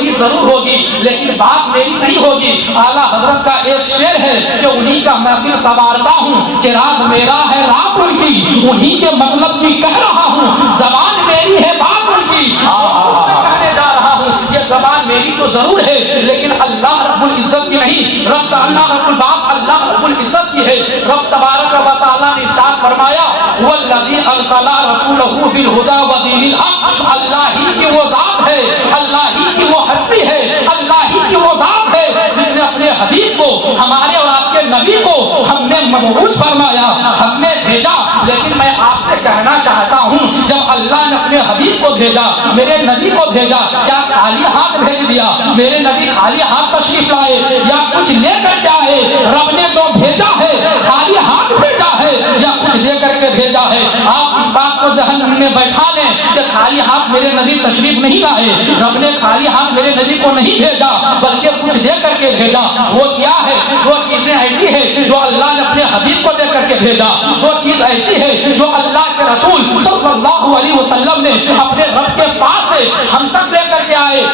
میری ضرور ہوگی لیکن بات میری نہیں ہوگی. اعلیٰ حضرت کا ایک شعر ہے کہ انہی کا محفل سنوارتا ہوں, چراغ میرا ہے رات ان کی, انہی کے مطلب کی کہہ رہا ہوں, زبان میری ہے بات ان کی. کہنے جا رہا ہوں یہ زبان میری تو ضرور ہے لیکن اللہ رب العزت کی نہیں. رب اللہ رب الباب اللہ رب العزت کی ہے. رب تبارک و تعالیٰ نے ارشاد فرمایا والذی ارسل رسولہ بالہدی ودین الحق, اللہ ہی کی وہ ذات ہے, اللہ ہی کی وہ ہستی ہے, اللہ ہی کی وہ ذات ہے جس نے اپنے حبیب کو, ہمارے اور آپ کے نبی کو ہم نے مبعوث فرمایا, ہم نے بھیجا. لیکن میں آپ سے کہنا چاہتا ہوں جب اللہ نے اپنے حبیب کو بھیجا, میرے نبی کو بھیجا, کیا خالی ہاتھ بھیج دیا؟ میرے نبی خالی ہاتھ تشریف لائے یا کچھ لے کر کے آئے؟ رب نے جو بھیجا ہے خالی ہاتھ بھیجا ہے یا کچھ دے کر کے بھیجا ہے؟ آپ اس بات کو ذہن میں بیٹھا لیں کہ خالی ہاتھ میرے نبی تشریف نہیں لائے. رب نے خالی ہاتھ میرے نبی کو نہیں بھیجا بلکہ کچھ دے کر کے بھیجا. وہ کیا ہے؟ وہ چیزیں ایسی ہے جو اللہ نے اپنے حبیب کو دے کر کے بھیجا. وہ چیز ایسی ہے جو اللہ کے رسول صلی اللہ علیہ وسلم نے اپنے رب کے پاس سے ہم تک لے کر کے آئے.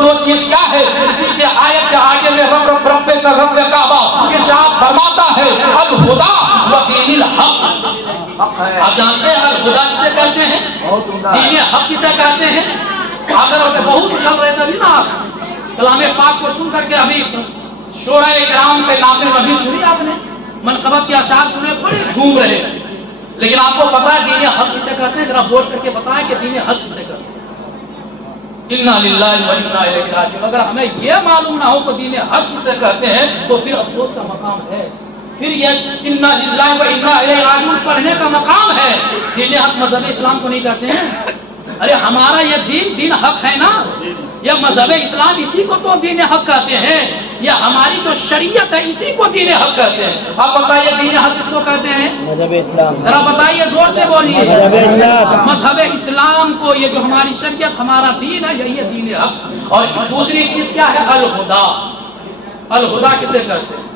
وہ چیز کیا ہے؟ اسی کے آیت کے آگے میں رب کعبہ ارشاد فرماتا ہے الہدی ودین الحق. آپ جانتے ہیں الہدی کسے کہتے ہیں؟ دین حق کسے کہتے ہیں؟ اگر بہت اچھل رہے تھے نا آپ کلام پاک کو سن کر کے ابھی شورا کرام سے نعت نبی سنی آپ نے, منقبت کے اشعار سنے, بڑے جھوم رہے ہیں. لیکن آپ کو پتا ہے دین حق کسے کہتے ہیں؟ ذرا بول کر کے بتائیں کہ دین حق کسے کہتے ہیں. انا للہ و انا الیہ راجعون. اگر ہمیں یہ معلوم نہ ہو کہ دین حق کسے کہتے ہیں تو پھر افسوس کا مقام ہے. پھر یہ انا للہ و انا الیہ راجعون پڑھنے کا مقام ہے. دین حق مذہب اسلام کو نہیں کہتے ہیں. ارے ہمارا یہ دین حق ہے نا, یہ مذہب اسلام اسی کو تو دین حق کہتے ہیں. یہ ہماری جو شریعت ہے اسی کو دین حق کہتے ہیں. آپ بتائیے دین حق کس کو کہتے ہیں؟ مذہب اسلام. ذرا بتائیے زور سے بولیے. مذہب اسلام کو, یہ جو ہماری شریعت ہمارا دین ہے یہی ہے دین حق. اور دوسری چیز کیا ہے؟ الہدی. الہدی کسے کہتے ہیں؟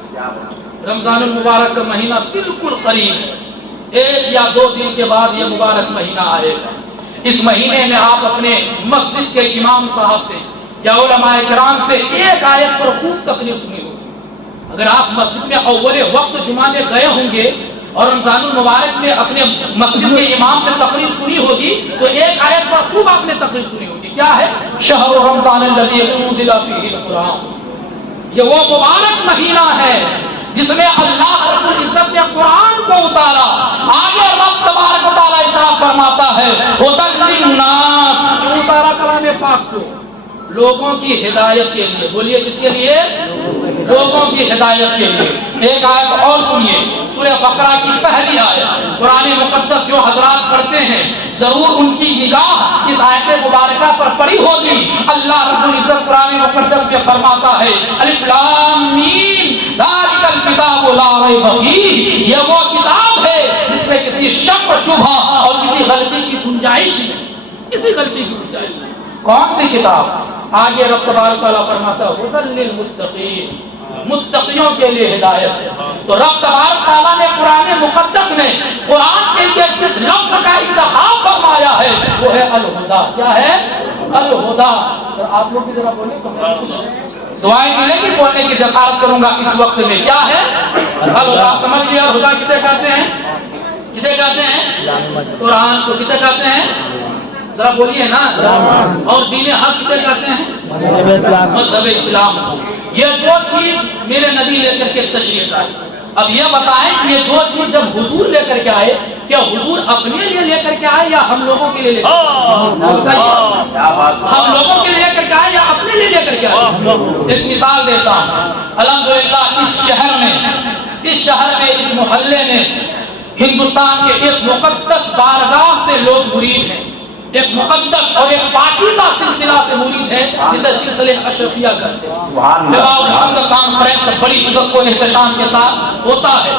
رمضان المبارک کا مہینہ بالکل قریب, 1 یا 2 دن کے بعد یہ مبارک مہینہ آئے گا. اس مہینے میں آپ اپنے مسجد کے امام صاحب سے یا علماء کرام سے ایک آیت پر خوب تقریر سنی ہوگی. اگر آپ مسجد میں اول وقت جمعہ میں گئے ہوں گے اور رمضان المبارک میں اپنے مسجد کے امام سے تقریر سنی ہوگی تو ایک آیت پر خوب آپ نے تقریر سنی ہوگی. کیا ہے؟ شہر رمضان الذی انزل فیہ القرآن. یہ وہ مبارک مہینہ ہے جس میں اللہ رب العزت نے قرآن کو اتارا. آگے رب تبارک و تعالیٰ ارشاد فرماتا ہے ھدی للناس. کیوں اتارا کلام پاک کو؟ لوگوں کی ہدایت کے لیے. بولیے کس کے لیے؟ لوگوں کی ہدایت کے لیے. ایک آیت اور سنیے, سورہ بقرہ کی پہلی آیت. قرآن مقدس جو حضرات پڑھتے ہیں ضرور ان کی نگاہ اس آیت مبارکہ پر پڑی ہوگی. اللہ رب العزت قرآن مقدس میں فرماتا ہے الف لام میم ذالک الکتاب لا ریب فیہ. یہ وہ کتاب ہے جس میں کسی شک و شبہ اور کسی غلطی کی گنجائش نہیں, کسی غلطی کی گنجائش نہیں. کون سی کتاب؟ آگے رب تبارک و تعالیٰ فرماتا ہے ھدی للمتقین. متقیوں کے لیے ہدایت ہے. تو رب تبارک تعالیٰ نے قرآن مقدس میں قرآن کے لیے جس لفظ کا انتخاب فرمایا ہے وہ ہے الہدی. کیا ہے؟ الہدی. آپ لوگ بھی ذرا بولیں تو میں کچھ دعائیں ملیں گی بولنے کی جسارت کروں گا اس وقت میں. کیا ہے الہدی؟ سمجھ لیا الہدی کسے کہتے ہیں؟ کسے کہتے ہیں؟ قرآن کو. کسے کہتے ہیں؟ ذرا بولیے نا. اور دین حق کسے کہتے ہیں؟ مذہب اسلام. یہ 2 چیز میرے نبی لے کر کے تشریف لائے. اب یہ بتائیں کہ یہ 2 چیز جب حضور لے کر کے آئے, کیا حضور اپنے لیے لے کر کے آئے یا ہم لوگوں کے لیے لے کر کے آئے؟ ہم لوگوں کے لیے لے کر کے آئے یا اپنے لیے لے کر کے آئے؟ ایک مثال دیتا ہوں. الحمدللہ اس شہر میں اس محلے میں ہندوستان کے ایک مقدس بارگاہ سے لوگ مرید ہیں. ایک مقدس اور ایک پاکیزہ سلسلہ سے مرید ہے جسے سلسلے اشرفیہ کہتے ہیں. لواء الحمد کانفرنس بڑی عزت و احتشام کے ساتھ ہوتا ہے.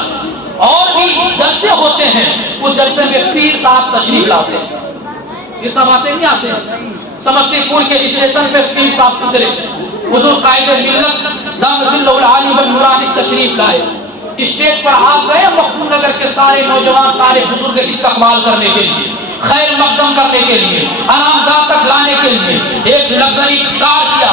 اور بھی جلسے ہوتے ہیں. اس جلسے میں پیر صاحب تشریف لاتے ہیں. پیر صاحب آتے نہیں آتے ہیں. سمستی پور کے اسٹیشن پہ پیر صاحب اترے. حضور قائد ملت دام ذلہ العالی والنورانی تشریف لائے. اسٹیج پر آپ گئے مقبول نگر کے سارے نوجوان سارے بزرگ استقبال کرنے کے لیے, خیر مقدم کرنے کے لیے, آرام گاہ تک لانے کے لیے. ایک لگژری کار کیا,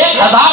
1000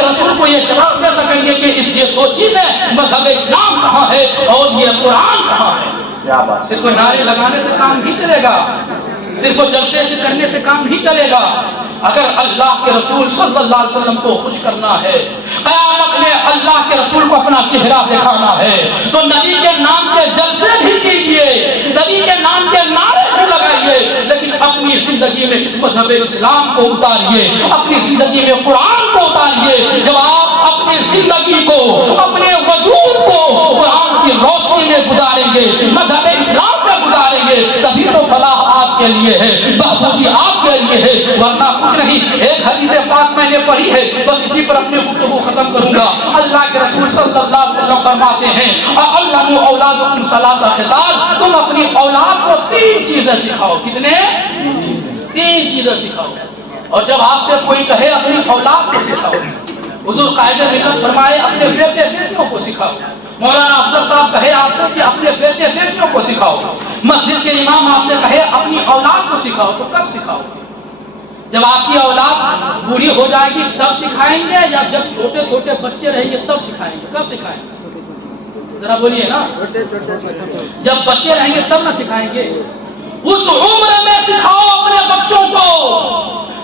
اپنے رسول کو یہ جواب دے سکیں گے کہ اس یہ دو چیزیں مذہب اسلام کہاں ہے اور یہ قرآن کہاں ہے. صرف نعرے لگانے سے کام نہیں چلے گا, صرف جلسے سے کرنے سے کام نہیں چلے گا. اگر اللہ کے رسول صلی اللہ علیہ وسلم کو خوش کرنا ہے, قیامت میں اللہ کے رسول کو اپنا چہرہ دکھانا ہے, تو نبی کے نام کے جلسے بھی کیجیے, نبی کے نام کے نعرے بھی لگائیے, لیکن اپنی زندگی میں اس مذہب اسلام کو اتاریے, اپنی زندگی میں قرآن کو اتاریے. جب آپ اپنی زندگی کو, اپنے وجود کو قرآن کی روشنی میں گزاریں گے, مذہب اسلام میں گزاریں گے, تبھی تو فلاح آپ کے لیے ہے, بہبودی آپ کے لیے ہے, ورنہ کچھ نہیں. ایک حدیث پاک میں نے پڑھی ہے, بس اسی پر اپنے گفتگو ختم کروں گا. اللہ کے رسول صلی اللہ علیہ وسلم فرماتے ہیں, علموا اولادکم ثلاث خصال, تم اپنی اولاد کو 3 چیزیں سکھاؤ. کتنے؟ 3 چیزیں سکھاؤ. اور جب آپ سے کوئی کہے اپنی اولاد کو سکھاؤ, حضور قائد ملت فرمائے اپنے بیٹے بیٹیوں کو سکھاؤ. مولانا افضل صاحب کہے آپ سے کہ اپنے بیٹے بیٹیوں کو سکھاؤ. مسجد کے امام آپ سے کہے اپنی اولاد کو سکھاؤ, تو کب سکھاؤ؟ جب آپ کی اولاد بوڑھی ہو جائے گی تب سکھائیں گے, یا جب چھوٹے چھوٹے بچے رہیں گے تب سکھائیں گے؟ کب سکھائیں گے ذرا بولیے نا. جب بچے رہیں گے تب نہ سکھائیں گے. اس عمر میں سکھاؤ اپنے بچوں کو,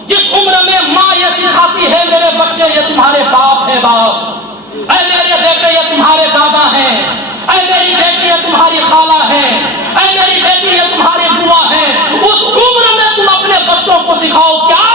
جس عمر میں ماں یہ سکھاتی ہے میرے بچے یہ تمہارے باپ ہیں باپ, اے میرے بیٹے یہ تمہارے دادا ہیں, اے میری بیٹی یہ تمہاری خالہ ہیں, اے میری بیٹی یہ تمہاری بوا ہیں. اس عمر میں تم اپنے بچوں کو سکھاؤ. کیا